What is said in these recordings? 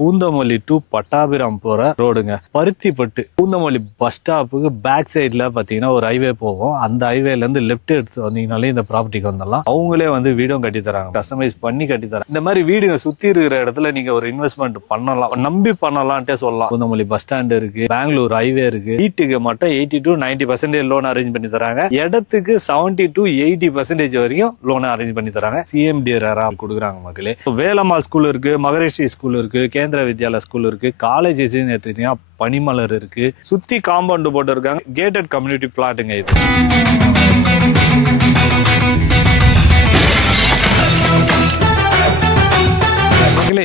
Poonamallee to Pattabiram போற ரோடுங்க. Paruthipattu Poonamallee bus ஸ்டாப்புக்கு back சைட்ல பாத்தீங்கன்னா ஒரு ஹைவே போகும். அந்த ஹைவேல இருந்து லெப்ட் எடுத்து வந்தீங்கனாலே இந்த ப்ராப்பர்ட்டிக்கு வந்துடலாம். அவங்களே வந்து வீடும் கட்டி தராங்க, கஸ்டமைஸ் பண்ணி கட்டி தராங்க. இந்த மாதிரி வீடுங்க சுத்தி இருக்கிற இடத்துல நீங்க ஒரு இன்வெஸ்ட்மெண்ட் பண்ணலாம், நம்பி பண்ணலாம்ட்டே சொல்லலாம். பூந்தமல்லி பஸ் ஸ்டாண்ட் இருக்கு, பெங்களூர் ஹைவே இருக்கு. வீட்டுக்கு மட்டும் 80 to 90% லோன் அரேஞ்ச் பண்ணி தராங்க. இடத்துக்கு 70 to 80% வரைக்கும் லோன் அரேஞ்ச் பண்ணி தராங்க. சிஎம்டி ரேரா கொடுக்குறாங்க மக்களே. வேலம்மாள் ஸ்கூல் இருக்கு, மகரிஷி ஸ்கூல் இருக்கு, கேந்திர வித்யாலயா ஸ்கூல் இருக்கு, காலேஜ் எடுத்துட்டீங்கன்னா பனிமலர் இருக்கு. சுத்தி காம்பவுண்ட் போட்டு இருக்காங்க. கேட்டட் கம்யூனிட்டி பிளாட்டுங்க இது.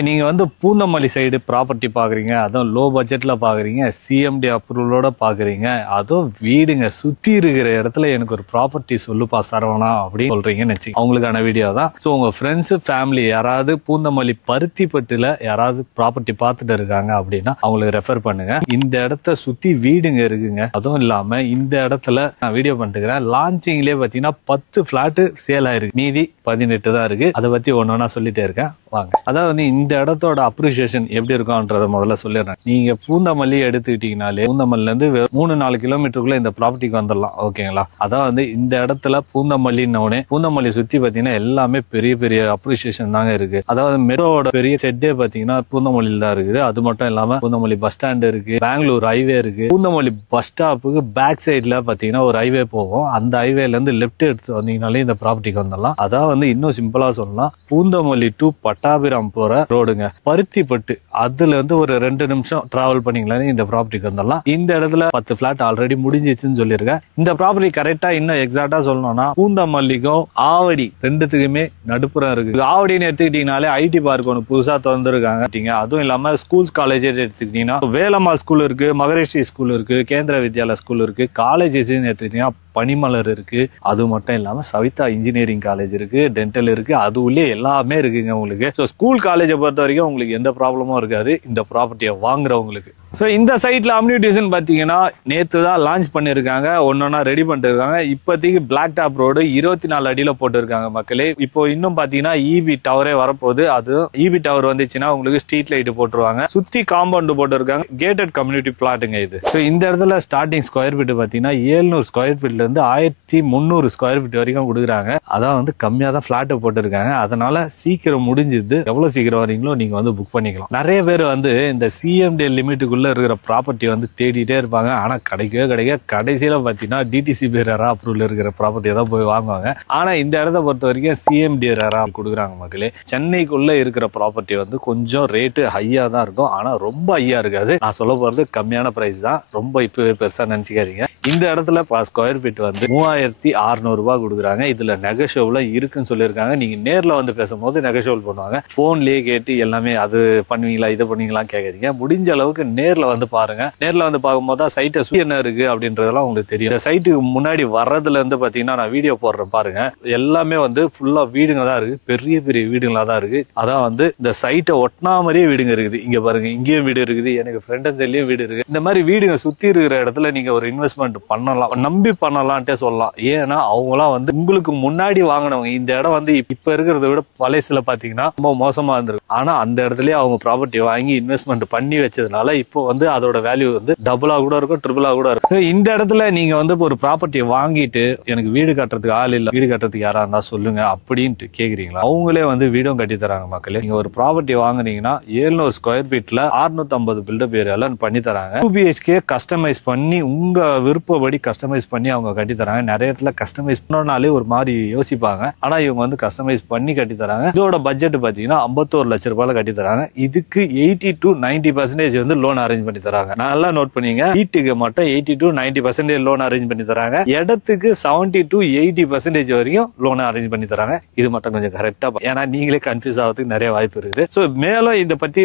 நீங்க வந்து பூந்தமல்லி சைடு ப்ராப்பர்ட்டி பாக்குறீங்க, அதுவும் லோ பட்ஜெட்ல பாக்குறீங்க, சிஎம்டி அப்ரூவலோட பாக்குறீங்க, அதுவும் வீடுங்க சுத்தி இருக்கிற இடத்துல எனக்கு ஒரு ப்ராப்பர்ட்டி சொல்லுப்பா சரவணா அப்படின்னு சொல்றீங்கன்னு வச்சுக்கோங்க. அவங்களுக்கான வீடியோ தான். ஸோ உங்க ஃப்ரெண்ட்ஸ் ஃபேமிலி யாராவது பூந்தமல்லி பருத்திப்பட்டுல யாராவது ப்ராப்பர்ட்டி பார்த்துட்டு இருக்காங்க அப்படின்னா அவங்களுக்கு ரெஃபர் பண்ணுங்க. இந்த இடத்த சுத்தி வீடுங்க இருக்குங்க. அதுவும் இல்லாம இந்த இடத்துல நான் வீடியோ பண்ணிட்டுக்கிறேன். லான்ச்சிங்லேயே பாத்தீங்கன்னா 10 பிளாட் சேல் ஆயிருக்கு, மீதி 18 தான் இருக்கு. அதை பத்தி ஒன்னொன்னா சொல்லிட்டே இருக்கேன் வாங்க. அதாவது இந்த இடத்தோட அப்ரிசியேஷன் எப்படி இருக்கும்ன்றத முதல்ல சொல்லிடுறேன். நீங்க பூந்தமல்லி எடுத்துக்கிட்டீங்கனாலே பூந்தமல்லில இருந்து 3-4 கிலோமீட்டருக்குள்ள இந்த ப்ராப்பர்ட்டிக்கு வந்துடலாம். ஓகேங்களா? அதாவது இந்த இடத்துல பூந்தமல்லின்னு பூந்தமல்லி சுத்தி பாத்தீங்கன்னா எல்லாமே பெரிய பெரிய அப்ரிசியேஷன் தாங்க இருக்கு. அதாவது மெட்ரோட பெரிய செட்டே பாத்தீங்கன்னா பூந்தமல்லியில தான் இருக்குது. அது மட்டும் இல்லாம பூந்தமல்லி பஸ் ஸ்டாண்ட் இருக்கு, பெங்களூர் ஹைவே இருக்கு. பூந்தமல்லி பஸ் ஸ்டாப்புக்கு பேக் சைட்ல பாத்தீங்கன்னா ஒரு ஹைவே போகும். அந்த ஹைவேல இருந்து லெப்ட் எடுத்து வந்தீங்கனாலே இந்த ப்ராப்பர்ட்டிக்கு வந்துடலாம். அதாவது இன்னும் சிம்பிளா சொல்லலாம், பூந்தமல்லி டு பட்டாபிராம் போற ரோடுங்க. பருத்திப்பட்டு அதுல இருந்து ஒரு 2 நிமிஷம் டிராவல் பண்ணீங்களானே இந்த ப்ராப்பர்ட்டிக்கு வந்துடலாம். இந்த இடத்துல 10 பிளாட் ஆல்ரெடி முடிஞ்சிச்சுன்னு சொல்லியிருக்கேன். இந்த ப்ராப்பர்ட்டி கரெக்டா இன்னும் எக்ஸாக்டா சொல்லணும்னா பூந்தமல்லிக்கும் ஆவடி ரெண்டுத்துக்குமே நடுப்புறம் இருக்கு. ஆவடின்னு எடுத்துக்கிட்டீங்கனாலே ஐடி பார்க் ஒன்று புதுசா திறந்துருக்காங்க. அதுவும் இல்லாம ஸ்கூல்ஸ் காலேஜ் எடுத்துக்கிட்டீங்கன்னா வேலம்மாள் ஸ்கூல் இருக்கு, மகரிஷி ஸ்கூல் இருக்கு, கேந்திர வித்யாலயா ஸ்கூல் இருக்கு, காலேஜ் எடுத்துக்கிட்டீங்கன்னா பனிமலர் இருக்கு. அது மட்டும் இல்லாம சவிதா இன்ஜினியரிங் காலேஜ் இருக்கு, டென்டல் இருக்கு. அது உள்ளே எல்லாமே இருக்குங்க உங்களுக்கு. ஸோ ஸ்கூல் காலேஜை பொறுத்த வரைக்கும் உங்களுக்கு எந்த ப்ராப்ளமும் இருக்காது இந்த ப்ராப்பர்ட்டியை வாங்குறவங்களுக்கு. ஸோ இந்த சைட்ல அம்யூனிட்டிஷன் பார்த்தீங்கன்னா நேற்று தான் லான்ச் பண்ணியிருக்காங்க, ஒன்னொன்னா ரெடி பண்ணிட்டு இருக்காங்க. இப்போதைக்கு பிளாக் டாப் ரோடு 24 அடியில் போட்டுருக்காங்க மக்களே. இப்போ இன்னும் பார்த்தீங்கன்னா இபி டவரே வரப்போகுது. அது இபி டவர் வந்துச்சுன்னா உங்களுக்கு ஸ்ட்ரீட் லைட் போட்டுருவாங்க. சுத்தி காம்பவுண்ட் போட்டுருக்காங்க. கேட்டட் கம்யூனிட்டி பிளாட்டுங்க இது. ஸோ இந்த இடத்துல ஸ்டார்டிங் ஸ்கொயர் ஃபீட் பார்த்தீங்கன்னா 700 ஸ்கொயர் ஃபீட்ல இருந்து 1300 ஸ்கொயர் ஃபீட் வரைக்கும் கொடுக்குறாங்க. அதான் வந்து கம்மியாக தான் பிளாட் போட்டுருக்காங்க. அதனால சீக்கிரம் முடிஞ்சுது. எவ்வளவு சீக்கிரம் வரீங்களோ நீங்க வந்து புக் பண்ணிக்கலாம். நிறைய பேர் வந்து இந்த சிஎம்டி லிமிட்டுக்குள்ள இருக்கிற ப்ராப்பர்ட்டி வந்து தேடிட்டே இருப்பாங்க. ஆனா கிடைக்கவே கடைசியில பாத்தீங்கன்னா டிடிசி ரேரா அப்ரூவல் இருக்கிற ப்ராப்பர்ட்டியை தான் போய் வாங்குவாங்க. ஆனா இந்த இடத்த பொறுத்த வரைக்கும் சிஎம்டி ரேரா கொடுக்குறாங்க மக்களே. சென்னைக்குள்ள இருக்கிற ப்ராப்பர்ட்டி வந்து கொஞ்சம் ரேட்டு ஹையா தான் இருக்கும். ஆனா ரொம்ப ஹையா இருக்காது. நான் சொல்ல போறது கம்மியான பிரைஸ் தான். ரொம்ப இப்பவே பெருசா நினைச்சுக்காதீங்க. இந்த இடத்துல ஸ்கொயர் ஃபீட் வந்து 3600 ரூபாய் கொடுக்குறாங்க. இதுல நெகோஷியபிளா இருக்குன்னு சொல்லியிருக்காங்க. நீங்க நேர்ல வந்து பேசும்போது நெகோஷியபிள் பண்ணுவாங்க. போன்லயே கேட்டு எல்லாமே அது பண்ணுவீங்களா இதை பண்ணுவீங்களா கேட்காதீங்க. முடிஞ்ச அளவுக்கு நேர்ல வந்து பாருங்க. நேர்ல வந்து பார்க்கும்போது தான் சைட்டை சுத்தி என்ன இருக்கு அப்படின்றதெல்லாம் உங்களுக்கு தெரியும். இந்த சைட்டுக்கு முன்னாடி வர்றதுல இருந்து பாத்தீங்கன்னா நான் வீடியோ போடுறேன் பாருங்க. எல்லாமே வந்து ஃபுல்லா வீடுங்க தான் இருக்கு. பெரிய பெரிய வீடுங்களா தான் இருக்கு. அதான் வந்து இந்த சைட்டை ஒட்டினா மாதிரியே வீடுங்க இருக்குது. இங்க பாருங்க, இங்கேயும் வீடு இருக்குது, எனக்கு ஃப்ரெண்ட் அண்ட்லயும் வீடு இருக்கு. இந்த மாதிரி வீடுங்க சுத்தி இருக்கிற இடத்துல நீங்க ஒரு இன்வெஸ்ட்மெண்ட் பண்ணலாம், நம்பி பண்ணலாம்ட்டே சொல்லலாம். ஏன்னா அவங்களாம் வந்து உங்களுக்கு முன்னாடி வாங்கினவங்க. இந்த இடம் வந்து இப்ப இருக்கிறத விட பழையசுல பாத்தீங்கன்னா ரொம்ப மோசமா இருந்திருக்கு. ஆனா அந்த இடத்துலயே அவங்க ப்ராப்பர்ட்டி வாங்கி இன்வெஸ்ட்மெண்ட் பண்ணி வச்சதுனால இப்போ வந்து அதோட வேல்யூ வந்து டபுளா கூட இருக்கும், ட்ரிபிளா கூட இருக்கும். இந்த இடத்துல நீங்க வந்து ஒரு ப்ராப்பர்ட்டியை வாங்கிட்டு எனக்கு வீடு கட்டுறதுக்கு ஆள் இல்ல, வீடு கட்டுறதுக்கு யாரா இருந்தா சொல்லுங்க அப்படின்ட்டு கேக்குறீங்களா, அவங்களே வந்து வீடும் கட்டி தராங்க மக்களே. நீங்க ஒரு ப்ராப்பர்ட்டி வாங்குனீங்கன்னா 700 ஸ்கொயர் ஃபீட்ல 650 பில்டப் ஏரியால பண்ணி தராங்க. 2BHK கஸ்டமைஸ் பண்ணி உங்க விருப்பப்படி கஸ்டமைஸ் பண்ணி அவங்க கட்டி தராங்க. நிறைய இடத்துல கஸ்டமைஸ் பண்ணனாலே ஒரு மாதிரி யோசிப்பாங்க. ஆனா இவங்க வந்து கஸ்டமைஸ் பண்ணி கட்டி தராங்க. இதோட பட்ஜெட் பாத்தீங்கன்னா 51 லட்சம் ரூபாயில கட்டி தராங்க. இதுக்கு 80 to 90% வந்து லோன் அரேஞ்ச் பண்ணி தராங்க. நல்லா நோட் பண்ணீங்க. வீட்டுக்கு மட்டும் 80 to 90% லோன் அரேஞ்ச் பண்ணி தராங்க. இடத்துக்கு 70 to 80% வரைக்கும் லோன் அரேஞ்ச் பண்ணி தராங்க. இது மட்டும் கொஞ்சம் கரெக்டா, ஏன்னா நீங்களே கன்ஃபியூஸ் ஆகிறதுக்கு நிறைய வாய்ப்பு இருக்குது. சோ மேலும்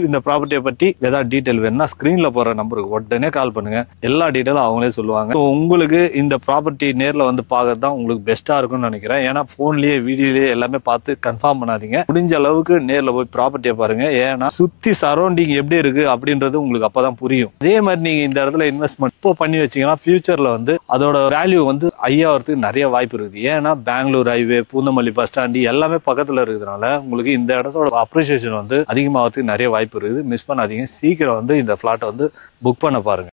இந்த ப்ராப்பர்ட்டியை பத்தி ஏதாவது டீடைல் வேணும்னா ஸ்கிரீன்ல போற நம்பருக்கு உடனே கால் பண்ணுங்க. எல்லா டீடைலும் அவங்களே சொல்லுவாங்க. உங்களுக்கு இந்த ப்ராப்பர்ட்டி நேர்ல வந்து பார்க்கறது தான் உங்களுக்கு பெஸ்டா இருக்கும்னு நினைக்கிறேன். ஏன்னா போன்லயே வீடியோலயே எல்லாமே பார்த்து கன்ஃபார்ம் பண்ணாதீங்க. முடிஞ்ச அளவுக்கு நேர்ல போய் ப்ராப்பர்ட்டியை பாருங்க. ஏன்னா சுத்தி சரௌண்டிங் எப்படி இருக்கு அப்படின்றது உங்களுக்கு அப்பதான் அப்பதான் புரியும். அதே மாதிரி நீங்க இந்த இடத்துல இன்வெஸ்ட்மெண்ட் இப்போ பண்ணி வச்சீங்கன்னா ஃபியூச்சர்ல வந்து அதோட வேல்யூ வந்து ஐயாவதுக்கு நிறைய வாய்ப்பு இருக்குது. ஏன்னா Bangalore highway, Poonamallee bus stand எல்லாமே பக்கத்துல இருக்கிறதுனால உங்களுக்கு இந்த இடத்தோட அப்ரிசியேஷன் வந்து அதிகமாகிறதுக்கு நிறைய வாய்ப்பு இருக்குது. மிஸ் பண்ணாதீங்க. சீக்கிரம் வந்து இந்த பிளாட்டை வந்து புக் பண்ண பாருங்க.